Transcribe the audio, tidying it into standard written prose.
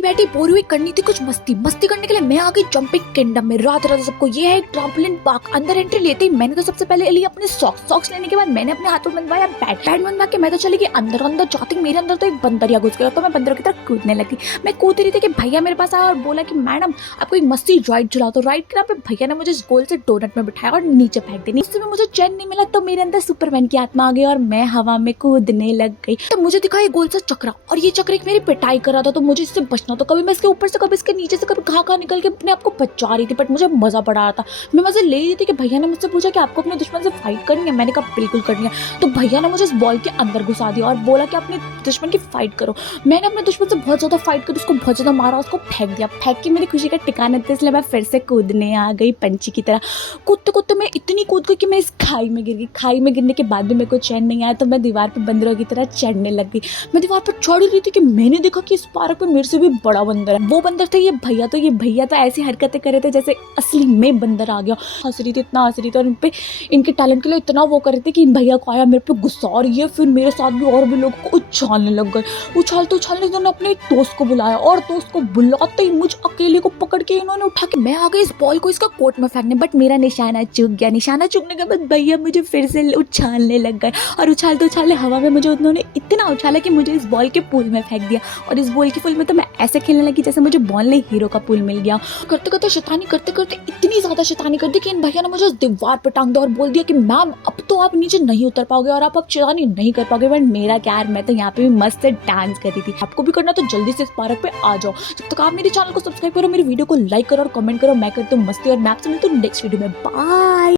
बैठी बोर हुई, करनी थी कुछ मस्ती। मस्ती करने के लिए मैं आ गई जंपिंग किंगडम में। रात रात सबको ये है एक ट्रम्पोलिन पार्क। अंदर एंट्री लेते ही मैंने तो सबसे पहले ली अपने सॉक्स लेने के बाद मैंने अपने हाथों में बनवाया बैट बनवा के मैं तो चली गई अंदर। जाती मेरे अंदर तो एक बंदरिया घुस गया, तो मैं बंदरों की तरफ कूदने लगी। मैं कूद रही थी कि भैया मेरे पास आया और बोला कि मैडम आपको एक मस्ती राइड चलाओ। तो राइड के नाम पे भैया ने मुझे गोल से डोनट में बिठाया और नीचे फेंक दिया। उससे मुझे चैन नहीं मिला, तो मेरे अंदर सुपरमैन की आत्मा आ गई और मैं हवा में कूदने लग गई। तो मुझे दिखा ये गोल सा चक्रा, और ये चक्र एक मेरी पिटाई कर रहा था, तो मुझे इससे बचना। तो कभी मैं इसके ऊपर से कभी इसके नीचे से कभी घा निकल के अपने आप को बचा रही थी, बट मुझे मजा पड़ा रहा था। मैं मजे ले रही थी कि भैया ने मुझसे पूछा कि आपको अपने दुश्मन से फाइट करनी है। मैंने कहा बिल्कुल करनी है। तो भैया ने मुझे इस बॉल के अंदर घुसा दिया और बोला कि अपने दुश्मन की फाइट करो। मैंने अपने दुश्मन से बहुत ज्यादा फाइट करी, उसको बहुत ज्यादा मारा, उसको फेंक दिया। फेंक के मेरी खुशी का ठिकाना था, इसलिए मैं फिर से कूदने आ गई पंछी की तरह। कूदते कूदते मैं इतनी कूद गई कि मैं इस खाई में गिर गई। खाई में गिरने के बाद भी मेरे को चैन नहीं आया, तो मैं दीवार पर बंदरों की तरह चढ़ने लग गई। मैं दीवार पर चढ़ रही थी कि मैंने देखा कि इस पार्क में मेरे से भी बड़ा बंदर है। वो बंदर थे ये भैया। तो ये भैया तो ऐसी हरकतें कर रहे थे जैसे असली में बंदर आ गया। हंस रही थी, इतना हंस रही थी, और इन पे इनके टैलेंट के लिए इतना वो कर रहे थे कि इन भैया को आया मेरे पे गुस्सा आ रही है। फिर मेरे साथ भी और भी लोगों को उछालने लग गए। उछालते उन्होंने अपने एक दोस्त को बुलाया, और दोस्त को बुलाते ही मुझ अकेले को पकड़ के इन्होंने उठा के मैं आ गई इस बॉल को इसका कोर्ट में फेंकने, बट मेरा निशाना चूक गया। निशाना चूकने के बाद भैया मुझे फिर से उछालने लग गए, और उछालते उछालते हवा में मुझे उन्होंने इतना उछाला कि मुझे इस बॉल के पूल में फेंक दिया। और इस बॉल के पूल में तो मैं ऐसे खेलने लगी जैसे मुझे बॉल नहीं हीरो का पूल मिल गया। करते करते शैतानी करते करते इतनी ज्यादा शैतानी कर दी कि इन भैया ने मुझे उस दीवार पर टांग दिया और बोल दिया कि मैम अब तो आप नीचे नहीं उतर पाओगे और आप अब शैतानी नहीं कर पाओगे। बट मेरा क्या यार, मैं तो यहाँ पे भी मस्त डांस कर रही थी। आपको भी करना तो जल्दी से इस पार्क पे आ जाओ। जब तक आप मेरे चैनल को सब्सक्राइब करो, मेरी वीडियो को लाइक करो और कमेंट करो। मैं करती हूँ मस्ती, और मैं आपसे मिलती हूँ नेक्स्ट वीडियो में। बाय।